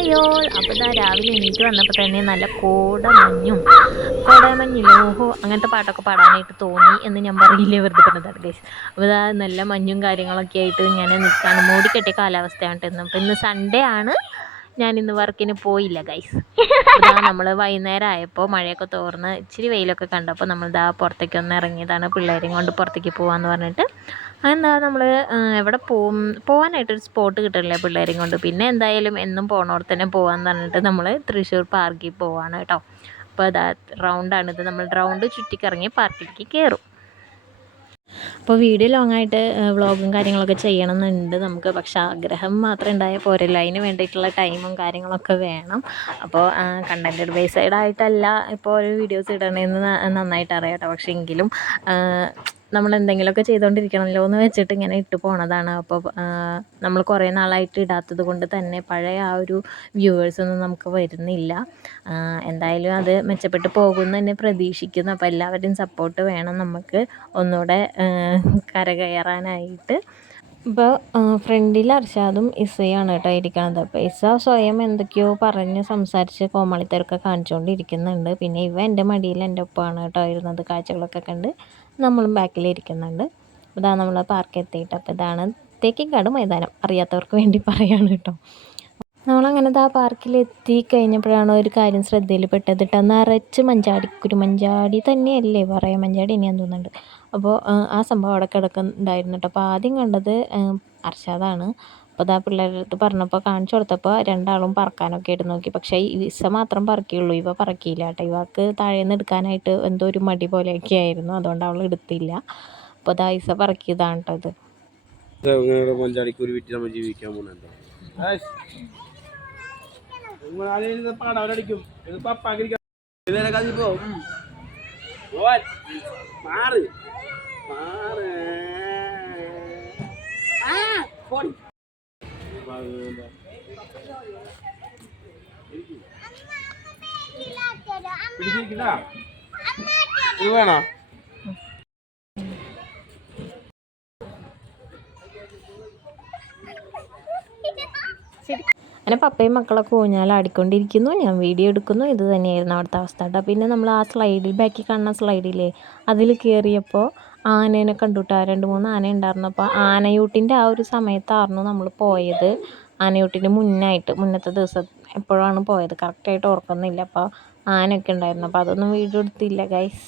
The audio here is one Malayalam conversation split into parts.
Hi all. അപ്പോൾ ഇതാ രാവിലെ എണീറ്റ് വന്നപ്പോൾ തന്നെ നല്ല കോടമഞ്ഞില്ലേ, ഓഹോ അങ്ങനത്തെ പാട്ടൊക്കെ പാടാനായിട്ട് തോന്നി എന്ന് ഞാൻ പറയില്ലേ, വെറുതെ പറഞ്ഞതാണ് ഗൈസ്. അപ്പോൾ ഇതാ നല്ല മഞ്ഞും കാര്യങ്ങളൊക്കെ ആയിട്ട് ഇങ്ങനെ നിൽക്കാണ്, മൂടിക്കെട്ടിയ കാലാവസ്ഥയാണ് ഇന്ന്. അപ്പോൾ ഇന്ന് സൺഡേ ആണ്, ഞാനിന്ന് വർക്കിന് പോയില്ല ഗൈസ്. ഇതാ നമ്മൾ വൈകുന്നേരം ആയപ്പോൾ മഴയൊക്കെ തോർന്ന് ഇച്ചിരി വെയിലൊക്കെ കണ്ടപ്പോൾ നമ്മളിതാ പുറത്തേക്ക് ഒന്ന് ഇറങ്ങിയതാണ്, പിള്ളേരെയും കൊണ്ട് പുറത്തേക്ക് പോകാമെന്ന് പറഞ്ഞിട്ട്. അതെന്താ നമ്മൾ എവിടെ പോകാനായിട്ടൊരു സ്പോട്ട് കിട്ടില്ല പിള്ളേരെയും കൊണ്ട്. പിന്നെ എന്തായാലും എന്നും പോകണോടത്ത് തന്നെ പോകാമെന്ന് പറഞ്ഞിട്ട് നമ്മൾ തൃശ്ശൂർ പാർക്കിൽ പോവാണ് കേട്ടോ. അപ്പോൾ അതാ റൗണ്ടാണിത്, നമ്മൾ റൗണ്ട് ചുറ്റിക്കറങ്ങി പാർക്കിലേക്ക് കയറും. അപ്പോൾ വീഡിയോ ലോങ്ങായിട്ട് വ്ളോഗും കാര്യങ്ങളൊക്കെ ചെയ്യണമെന്നുണ്ട് നമുക്ക്, പക്ഷേ ആഗ്രഹം മാത്രം ഉണ്ടായാൽ പോരല്ലോ, അതിന് വേണ്ടിയിട്ടുള്ള ടൈമും കാര്യങ്ങളൊക്കെ വേണം. അപ്പോൾ കണ്ടൻറ് ബേസ്ഡ് ആയിട്ടല്ല ഇപ്പോൾ ഒരു വീഡിയോസ് ഇടണമെന്ന് നന്നായിട്ട് അറിയാം കേട്ടോ, പക്ഷേ എങ്കിലും നമ്മൾ എന്തെങ്കിലുമൊക്കെ ചെയ്തുകൊണ്ടിരിക്കണമല്ലോ എന്ന് വെച്ചിട്ട് ഇങ്ങനെ ഇട്ട് പോണതാണ്. അപ്പോൾ നമ്മൾ കുറേ നാളായിട്ട് ഇടാത്തത് കൊണ്ട് തന്നെ പഴയ ആ ഒരു വ്യൂവേഴ്സൊന്നും നമുക്ക് വരുന്നില്ല. എന്തായാലും അത് മെച്ചപ്പെട്ട് പോകുമെന്ന് തന്നെ പ്രതീക്ഷിക്കുന്നു. അപ്പോൾ എല്ലാവരുടെയും സപ്പോർട്ട് വേണം നമുക്ക് ഒന്നുകൂടെ കരകയറാനായിട്ട്. ഇപ്പോൾ ഫ്രണ്ടിൽ അർഷാദും ഇസയാണ് കേട്ടോ ഇരിക്കണത്. അപ്പോൾ ഇസ സ്വയം എന്തൊക്കെയോ പറഞ്ഞ് സംസാരിച്ച് കോമാളിത്തരൊക്കെ കാണിച്ചുകൊണ്ടിരിക്കുന്നുണ്ട്. പിന്നെ ഇവ എൻ്റെ മടിയിൽ എൻ്റെ ഒപ്പമാണ് കേട്ടോ ഇരുന്നത്. കാഴ്ചകളൊക്കെ കണ്ട് നമ്മളും ബാക്കിലിരിക്കുന്നുണ്ട്. ഇതാണ് നമ്മൾ പാർക്ക് എത്തിയിട്ട്. അപ്പോൾ ഇതാണ് തേക്കിൻകാട് മൈതാനം, അറിയാത്തവർക്ക് വേണ്ടി പറയാണ് കേട്ടോ. നമ്മളങ്ങനെ ആ പാർക്കിലെത്തി കഴിഞ്ഞപ്പോഴാണ് ഒരു കാര്യം ശ്രദ്ധയിൽപ്പെട്ടത് കേട്ടോ. നിറച്ച് മഞ്ചാടി, കുരുമഞ്ചാടി തന്നെയല്ലേ പറയാം, മഞ്ചാടി തന്നെയാന്ന് തോന്നുന്നുണ്ട്. അപ്പോൾ ആ സംഭവം അവിടെ കിടക്കുന്നുണ്ടായിരുന്നു കേട്ടോ. അപ്പോൾ ആദ്യം കണ്ടത് അർഷാദാണ്. അപ്പോൾ അതാ പിള്ളേരുടെ അടുത്ത് പറഞ്ഞപ്പോൾ കാണിച്ചു കൊടുത്തപ്പോൾ രണ്ടാളും പറക്കാനൊക്കെ ആയിട്ട് നോക്കി. പക്ഷേ ഇസ മാത്രം പറക്കിയുള്ളൂ, ഇവ പറക്കിയില്ല കേട്ടോ. ഇവക്ക് താഴേന്ന് എടുക്കാനായിട്ട് എന്തോ ഒരു മടി പോലെയൊക്കെ ആയിരുന്നു, അതുകൊണ്ട് അവൾ എടുത്തില്ല. അപ്പോൾ അതാ ഇസ പറക്കിയതാണ് കേട്ടോ ഇത്. മഞ്ചാടിക്കൂരി വിറ്റ് നമ്മൾ ജീവിക്കാൻ പോകുന്നുണ്ടോ? പാടടിക്കും മാറ് മാറ് ഇത് വേണോ? അങ്ങനെ പപ്പയും മക്കളൊക്കെ ഊഞ്ഞാലാടിക്കൊണ്ടിരിക്കുന്നു, ഞാൻ വീഡിയോ എടുക്കുന്നു. ഇത് തന്നെയായിരുന്നു അവിടുത്തെ അവസ്ഥ കേട്ടോ. പിന്നെ നമ്മൾ ആ സ്ലൈഡിൽ, ബാക്കി കാണുന്ന സ്ലൈഡില്ലേ, അതിൽ കയറിയപ്പോൾ ആനേനെ കണ്ടുട്ടാ. 2-3 ആന ഉണ്ടായിരുന്നു. അപ്പോൾ ആനയൂട്ടിൻ്റെ ആ ഒരു സമയത്തായിരുന്നു നമ്മൾ പോയത്. ആനയൂട്ടിൻ്റെ മുന്നത്തെ ദിവസം എപ്പോഴാണ് പോയത് കറക്റ്റായിട്ട് ഓർക്കുന്നില്ല. അപ്പോൾ ആനയൊക്കെ ഉണ്ടായിരുന്നു. അപ്പോൾ അതൊന്നും വീഡിയോ എടുത്തില്ല ഗൈസ്.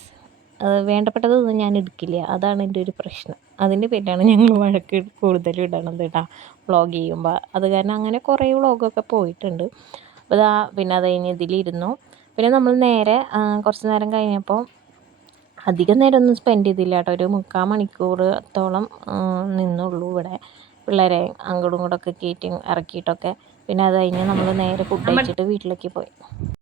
വേണ്ടപ്പെട്ടതൊന്നും ഞാൻ എടുക്കില്ല, അതാണ് എൻ്റെ ഒരു പ്രശ്നം. അതിൻ്റെ പേരിലാണ് ഞങ്ങൾ വഴക്ക് കൂടുതലും ഇടണത് കേട്ടോ വ്ളോഗ് ചെയ്യുമ്പോൾ. അത് കാരണം അങ്ങനെ കുറേ വ്ളോഗൊക്കെ പോയിട്ടുണ്ട്. അപ്പോൾ പിന്നെ അത് കഴിഞ്ഞ് ഇതിലിരുന്നു. പിന്നെ നമ്മൾ നേരെ കുറച്ച് നേരം കഴിഞ്ഞപ്പോൾ, അധികം നേരമൊന്നും സ്പെൻഡ് ചെയ്തില്ല കേട്ടോ, ഒരു 3/4 മണിക്കൂറത്തോളം നിന്നുള്ളൂ ഇവിടെ, പിള്ളേരെ അങ്ങോട്ടും ഇങ്ങോട്ടൊക്കെ കയറ്റി ഇറക്കിയിട്ടൊക്കെ. പിന്നെ അത് കഴിഞ്ഞ് നമ്മൾ നേരെ ഫുഡ് കഴിച്ചിട്ട് വീട്ടിലേക്ക് പോയി.